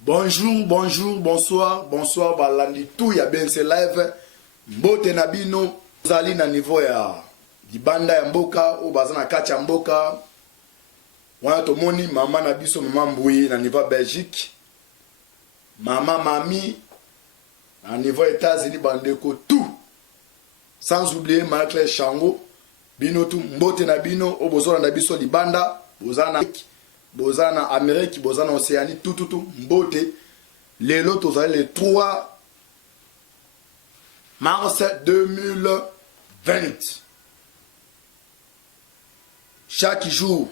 Bonjour, bonjour, bonsoir, bonsoir, balandi tout ya bien se live. Mbote na bino, zali na niveau ya dibanda ya mboka, ou bazana kati ya mboka. Wana tomoni mama na biso mama Mbouyi na niveau Belgique. Mama Mami na niveau États-Unis bandeko tout. Sans oublier Marc Chango, bino tout mbote na bino, ou bozona na biso libanda, bozana Amérique, bozana Océanie, tout, mbote. Lelo tozali le 3 mars 2020. Chaque jour,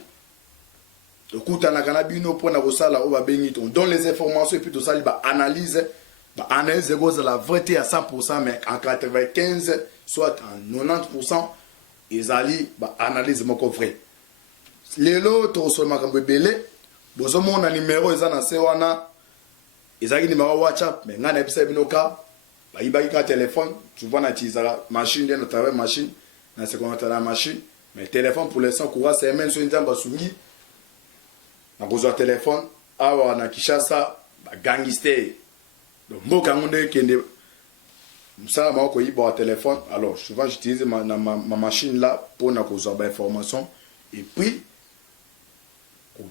tokutana na bino pona kosala o babengi on donne les informations et puis tosali ba analyse goza la vérité à 100% mais en 95 soit en 90% ezali ba analyse moko vrai. Lelo tosolo makambo ebele bozomona numéro eza na se wana ezali numéro WhatsApp mais ngana ebisa binoka bayibaki ka téléphone tu vois na tizala machine de travail machine na seconde la machine mais téléphone pour l'instant courant c'est même sur nzamba sungi na kozwa téléphone awa na Kishasa ba gangster donc mboka ngonde kende msala mako yiba téléphone alors souvent j'utilise ma machine là pour na kozwa ba information et puis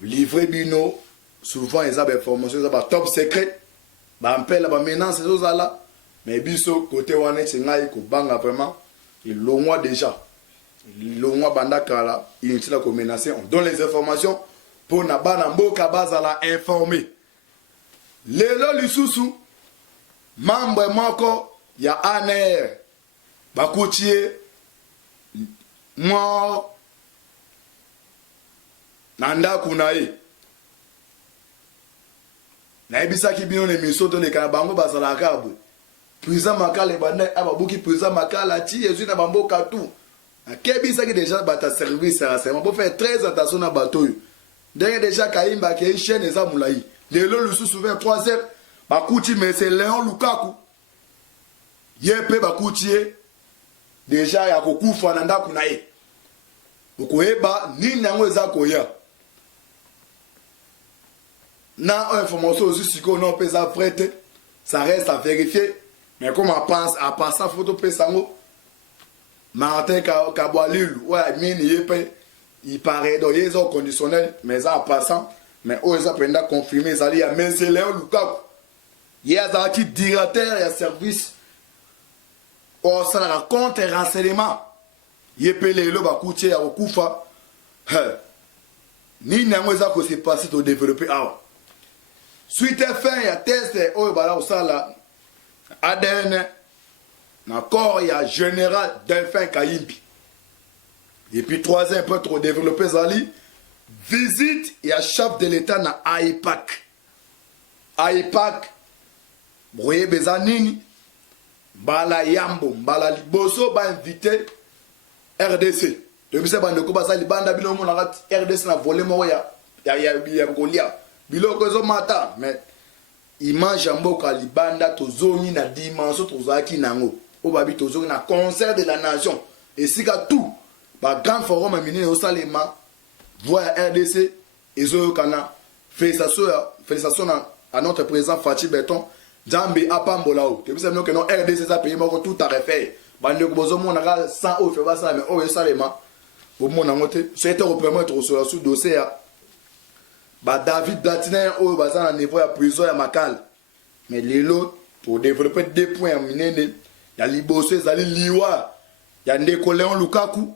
livrer bino souvent ils ont des informations ils ont top secret ba appel ba menace ces là mais biso côté wana c'est ngai ko banga vraiment il longwa déjà il longwa banda kala il est là comme menacer on donne les informations pour na bana mboka bazala informer lelo lisusu mambo moko ya ANR bakutie mort nanda kunae na ebisaki bino ne misoto le kana bango bazala kabwe président makala banda ababuki président makala ti yezu na bamboka tout akebisaki déjà bata service à ça on peut faire très attention na bato ndenge déjà kaimba ke chaîne eza mulai lelo lususu 23h bakuti mese Léon Lukaku yepe bakutie déjà ya kokufa na ndaku na ye okoyeba nini yango eza koya na information aussi si qu'on peut ça prête ça reste à vérifier mais comme on pense à passer photo pesango Martin Kabwalilu ouais mini yepe il paraît donc ils ont conditionnel mais ça en passant mais eux ils ont confirmé ça il y a mais c'est Léon Lukaku il y a ça qui directeur et service au ça compte renseignement yepe lelo bakutie ya okufa ni namweza ko se passer to développer awa suite fin ya test oyo bala osala ADN na corps ya général Delphin Kayimbi et puis troisième peu trop développé zali visite ya chef de l'état na AIPAC boye bezanini bala yambo bala liboso ba invité RDC depuis ça bande ko basali banda bilongo na RDC na volé mo ya Golia biloko zo mata mais image mboka libanda tozongi na dimension tozaki nango o babi tozongi na concert de la nation et sika tout ba grand forum amine au salema voix RDC ezo kana félicitations à notre président Fatih Beton Jambe apambolao depuis ça que non RDC ça pays moko tout à refaire bande ko bozo mona ka 100 au fait ba ça mais o salema au mona ngote c'était au permettre sur sous dossier ba David Platiner au bazana niveau ya prison ya Makal mais lelo pour développer des points à minene ya liboso zali liwa ya ndeko Léon Lukaku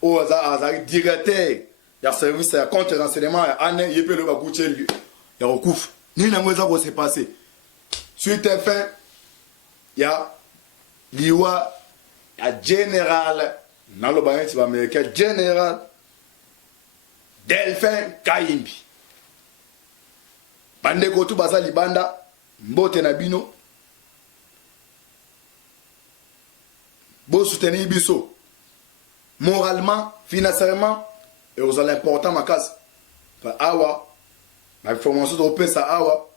au azali directeur ya service ya compte renseignement ya ane yepe le bakuche ya okufu ni na mweza ko se passer suite fin ya liwa ya général nalo bayeti ba américain général Delphin Kayimbi bande ko tu basa libanda mbote na bino bo soutenir biso moralement financièrement et aux important ma case awa ma information de pesa awa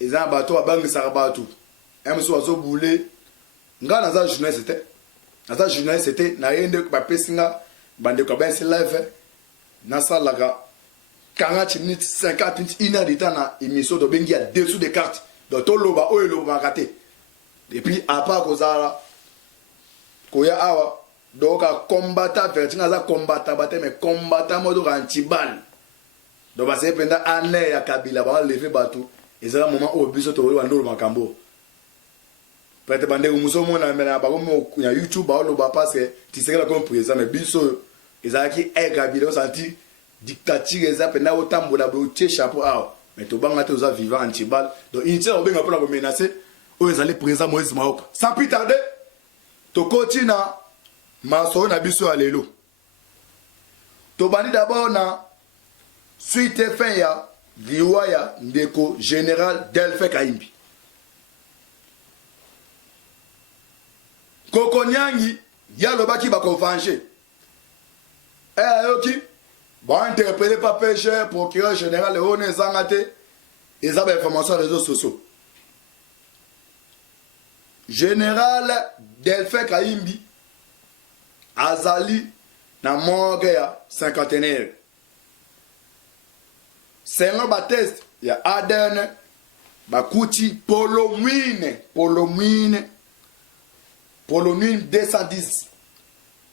eza bato abangi sarabatu emso azo boulé nga na za journaliste c'était na yende ba pesinga bande ko ben se live na salaga 40 minutes, 50 minutes, 1 heure de temps dans l'émission de Bengi à dessous des cartes. Donc, tout le monde a raté. Et puis, à part que ça, Koya Awa, donc, à combattre, mais combattre, mode anti-balle. Donc, c'est pendant un an, il y a Kabila, il va lever bateau. Et c'est le moment où le bus est au Macambo. Peut-être que il y a YouTube, parce que tu sais que comme président, mais biso, ils ont qui est Kabila, senti dictature, ils ont pendant autant de chapeau. Mais tu vas être vivant anti-balle. Donc, il y a un peu de menacer, où ils allaient présenter Moïse Maroc. Sans plus tarder, tu continues à m'assurer na biso à l'élo. Tu vas d'abord na suite fin ya Liwaya Ndeko général Delphin Kaimbi. Kokonyangi ya lobaki ba convanger. Ayoki ba interpellé par pêcheur procureur général Léone Zangate et ça ba information réseaux sociaux. Général Delphin Kaimbi azali na morgue ya cinquantenaire. Selon Baptiste, il y a Aden, Bakuti, Polomine 210.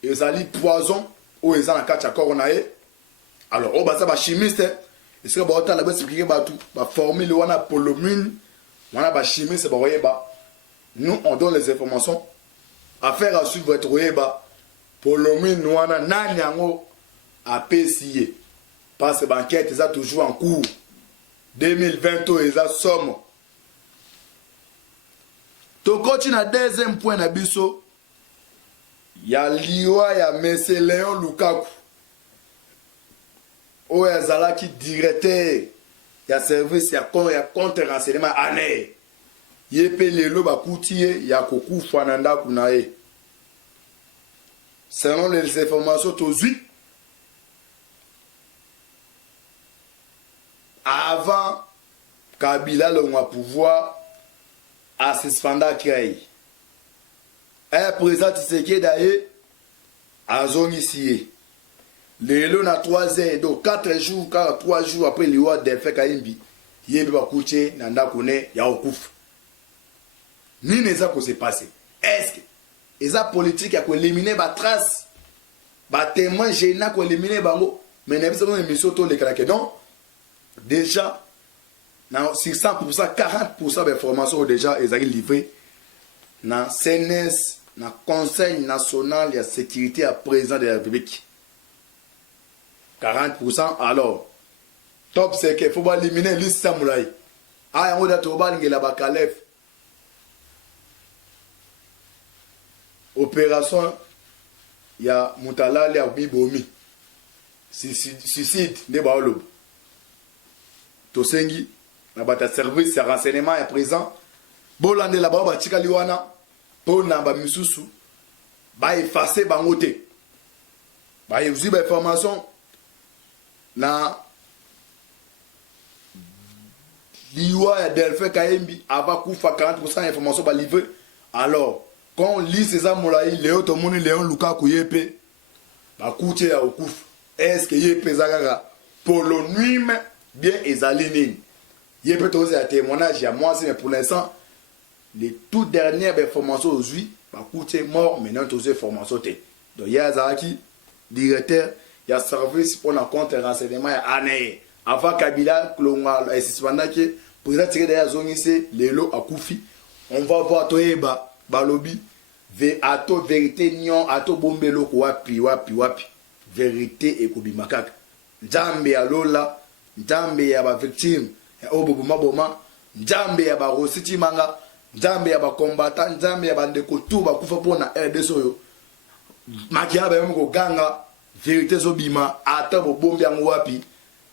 Ils ont poison, ou ils ont un catch à coronae. Alors, on va ça, chimiste, et ce que vous avez expliqué, la formule, on a Polomine, on a chimiste, nous, on donne les informations. Affaire à suivre, Polomine, on a Nanyango à PCA. Parce que l'enquête est toujours en cours. 2020, ils ont somme. Tu continues à deuxième point de biso. Il y a Liwa, il y a M. Léon Lukaku. Il y a Zalaki directeur. Il y a service, il y a contre-renseignement année. Il y a Pelelo Bakoutie, il y a Koku Fananda Kunae. Selon les informations, tu as avant Kabila le pouvoir à suspendre Kiaï. Un président Tshisekedi d'ailleurs à zone ici. Le long à 3 heures, donc 4 jours, 3 jours après le roi Delphin Kaimbi, il y a un couché, Nanda Kone, il y a un couf. Ni ne ça que c'est passé. Est-ce que les politiques qui ont éliminé la trace, les témoins gênants qui ont éliminé Bango, mais il y a une émission de l'éclaqué. Donc, déjà, sur 100%, 40% des informations ont déjà été livrées dans le CNS, dans le Conseil national de sécurité à président de la République. 40%, alors, top c'est qu'il faut éliminer l'Is Samouraï. Ah, on a trouvé la Bakalef. Opération, il y a Moutala, il y a Bibomi. Suicide de Baolob. Tosengi, na bata service ya renseignement ya présent. Bolande la ba tika liwana pour na ba misusu ba effacer bangote. Ba yuzi ba information na liwa ya Delphin Kaimbi ava kufa 40% information ba livré. Alors, quand on lit ces amolaï, Léo Tomoni, Léon Lukaku Yepe, ba kuche ya okuf. Est-ce que Yepe Zagaga polonyme bien exalinine. Il peut oser un témoignage à moi, mais pour l'instant, les toutes dernières informations aujourd'hui, bah coûter mort, maintenant tous ces informations. Donc il y a Zaki, directeur, il y a service pour la compte renseignement à année. Avant Kabila, l'on et Siswanaki, pour tirer derrière zone ici, les lots à Koufi, on va voir Toeba, Balobi, Ato vérité nion, Ato bombelo, wapi, vérité et Kobi Makak. Jambe à Lola. Njambe ya ba victime ya oboboma boma, njambe ya ba rositi manga, njambe ya ba combattant, njambe ya ba ndeko tout ba kufa pona RDC yo. Makia ba yemo ganga vérité zo bima ata bo bombi yango wapi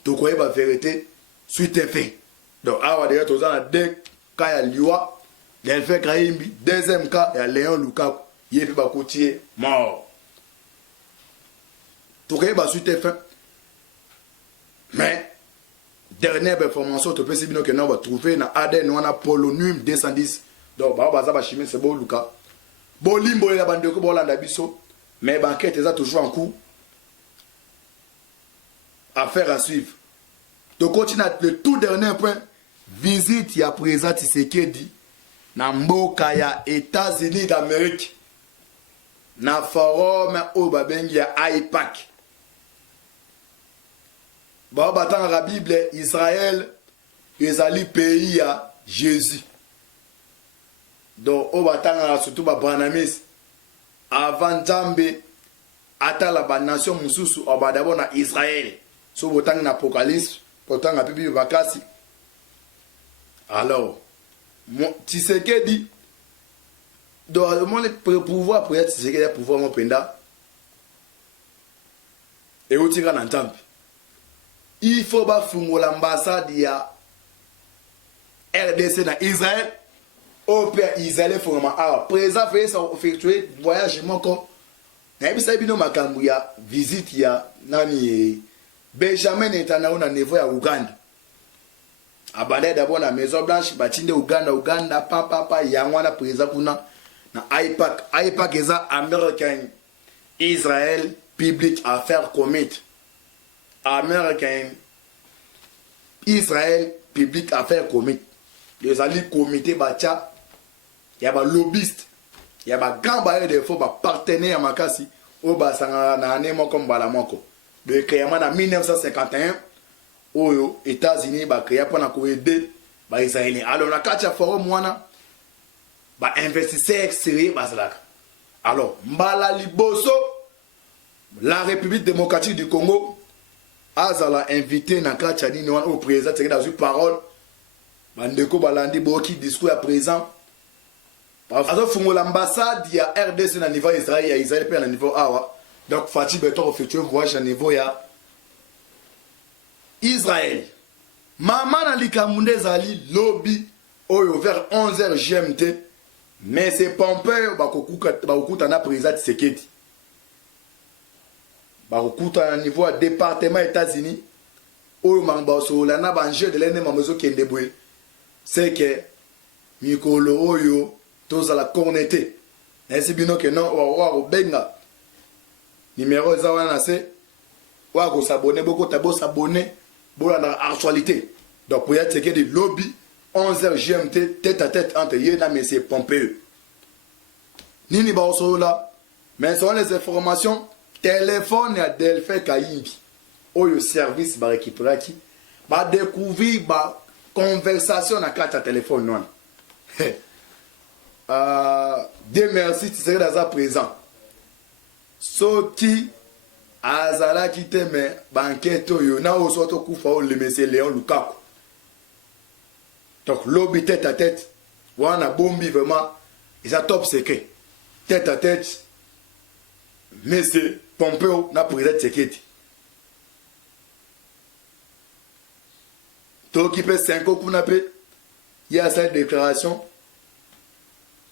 to koyeba vérité suite fait. Donc awa de to za na de ka ya Liwa, Delphin Kaimbi, deuxième cas ya Léon Lukaku, yefi ba kotier mort. To koyeba suite fait. Mais dernière information, tu peux se dire que nous va trouver dans ADN, on a polonium 210. Donc, bah, chimie, c'est bon, Lucas. Bon, limbo, la bande de Kobolanda Bisso, mais l'enquête est toujours en cours. Affaire à suivre. Donc, continue le tout dernier point. Visite ya président Tshisekedi na mboka ya États-Unis d'Amérique. Na forum au babengi ya AIPAC. Ba batanga la Bible Israël ezali pays ya Jésus. Donc au batanga surtout ba Branamis avant Nzambe atala ba nation mususu obadabo na Israël. So botanga na Apocalypse, botanga Bible bakasi. Alors Tshisekedi doit le pouvoir pour être Tshisekedi le pouvoir mon penda et au tira na Nzambe. Il faut ba fungo l'ambassade ya RDC na Israël au père Israël fongama awa présent fait ça effectuer voyage moko na bisa bino makambu ya visite ya nani Benjamin Netanyahu na niveau ya Uganda abale d'abord na Maison Blanche batinde Uganda papa yangwana présent kuna na AIPAC eza American Israel Public Affairs Committee American Israel Public Affairs Committee. Les alliés comité bacha, il y a des lobbyistes, il y a des grands bailleurs de fonds, des partenaires makasi, au basanga na ane moko mbala moko. De création en 1951, aux États-Unis ba créé pour na aider ba Israéliens. Alors la kacha forum wana ba investisseurs extérieurs basalaka. Alors mbala liboso la République démocratique du Congo azala invité na kacha ni au président dans une parole bandeko balandi boki discours à présent azo fungo l'ambassade ya RDC na niveau Israël ya Israël pe na niveau awa donc Fati beto effectuer voyage na niveau ya Israël mama na likamunde zali lobby oyo vers 11h GMT mais c'est Pompeo bakokuta na président Tshisekedi bakokuta na niveau ya département États-Unis oyo mamba sola na banjeu de l'année mamezo kendebwe c'est que mikolo oyo toza la cornete ainsi bino que non wa benga numéro za wana c'est wa ko s'abonner beaucoup tabo s'abonner pour la actualité donc pour y être que des lobby 11h GMT tête à tête entre yé na monsieur Pompeo nini ba sola mais selon les informations téléphone ya Delphin Kayimbi oyo service ba récupérer qui ba découvrir ba conversation na carte à téléphone non Dieu merci tu serais dans présent soki azala kite me banquette oyo na osoto kufa o le monsieur Léon Lukaku donc lobby tête à tête wana bombi vraiment ils a top secret tête à tête monsieur Pompeo na président Tshisekedi Toki pe 5 kuna pe il y a cette déclaration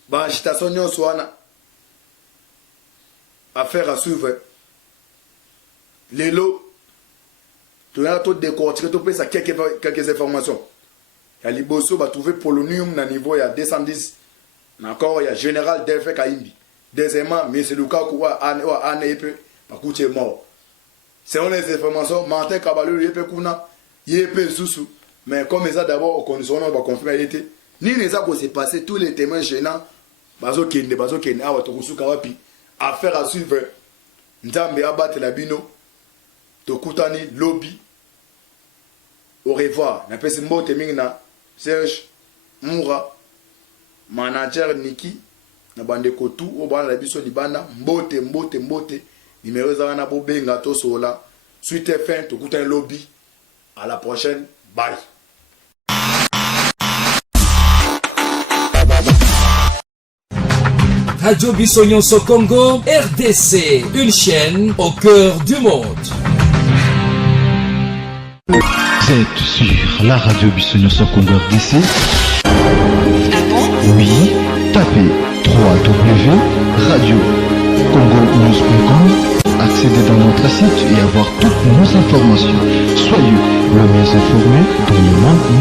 ba agitation nyonso wana affaire à suivre les lots tu as tout décortiqué tout ça quelques informations il y a liboso ba trouver polonium na niveau ya 210 encore il y a général Delphin Kayimbi deuxièmement monsieur Lukaku ane epe bakuche mort selon les informations Martin Kabalu epe kuna yepe susu mais comme ça d'abord, conditions on va confirmer l'été. Ni les a s'est passé tous les témoins gênants. Bazo kende, awa tokusuka wapi. Affaire à suivre. Nzambe abattre la bino. Tokutani lobby. Au revoir. Na pesi mbote mingna Serge Moura manager Niki na bande kotu o bana la biso libanda mbote. Numéro za na bo benga to sola. Suite fin tokutani lobby. À la prochaine. Bye. Radio Bissonyonso Congo, RDC, une chaîne au cœur du monde. Vous êtes sur la radio Bissonyonso Congo RDC. Oui, tapez www.radiocongonews.com, accédez dans notre site et avoir toutes nos informations. Soyez le mieux informés dans le monde.